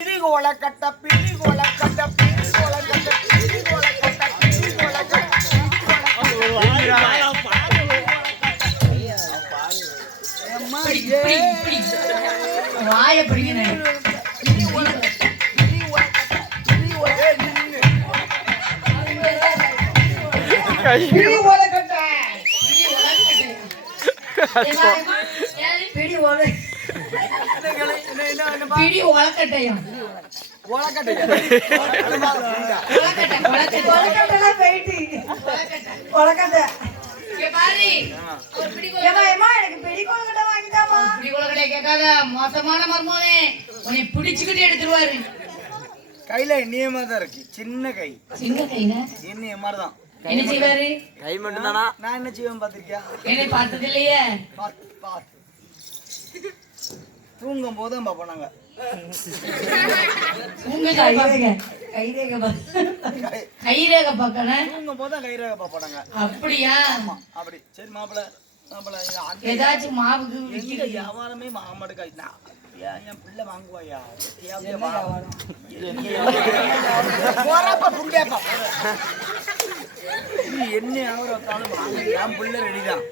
பிரிகோளக்கட்ட பிரிகோளக்கட்ட பிரிகோளக்கட்ட பிரிகோளக்கட்ட பிரிகோளக்கட்ட அம்மா வாயை பிடிங்க பிடி உலக்கட்டையும் மோசமான மர்மோனே உன்னை பிடிச்சுக்கிட்டு எடுத்துருவாரு. கையில எண்ணியமா தான் இருக்கு, சின்ன கை. சின்ன கைனா எண்ணிய மாதிரிதான். என்ன செய்வாரு? கை மட்டும் தானா? நான் என்ன செய்வேன் பாத்திருக்கியா? என்னை பார்த்தது இல்லையே. தூங்கும் போதும் பாப்போம் நாங்க. கைரேகை பார்க்கணும். தூங்கும் போதும் கைரேகை பாப்போம் நாங்க. அப்படியா? அப்படி. சரி மாப்பிள்ள ஏதாச்சும் மாவுக்கு வியாபாரமே மாமாடுக்கா. என் பிள்ளை வாங்குவாயா? என்ன ஆகுறாலும் என் பிள்ளை ரெடிதான்.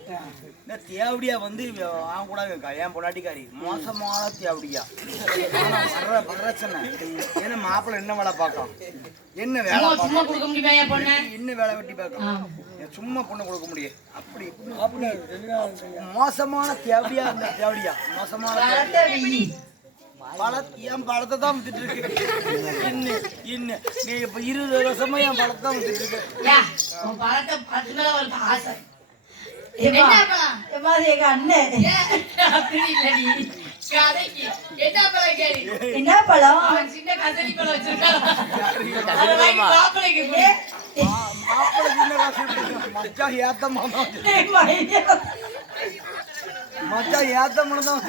தேவடியா வந்து வாங்கக்கூடாதுக்கா. என் பொண்டாட்டிக்காரி மோசமான தேவடியா வரச்சனை. ஏன்னா மாப்பிள்ள என்ன வேலை பார்க்கலாம், என்ன வேலை சும்மா கொடுக்க முடியுமா? என் பொண்ணு என்ன வேலை வெட்டி பார்க்கலாம், சும்மா பொண்ணு கொடுக்க முடியும். அப்படி அப்படி மோசமான தேவடியா இருந்த தேவடியா மோசமான என் பழத்தை தான் வித்துட்டு இருக்கு. இன்னும் நீ இப்ப 20 வருஷமா என் பழத்தை தான் வித்துட்டு இருக்கு. என்ன பழம்? சின்ன கதலி பழம் வச்சிருக்கான். மச்சா ஏத்தமான தான்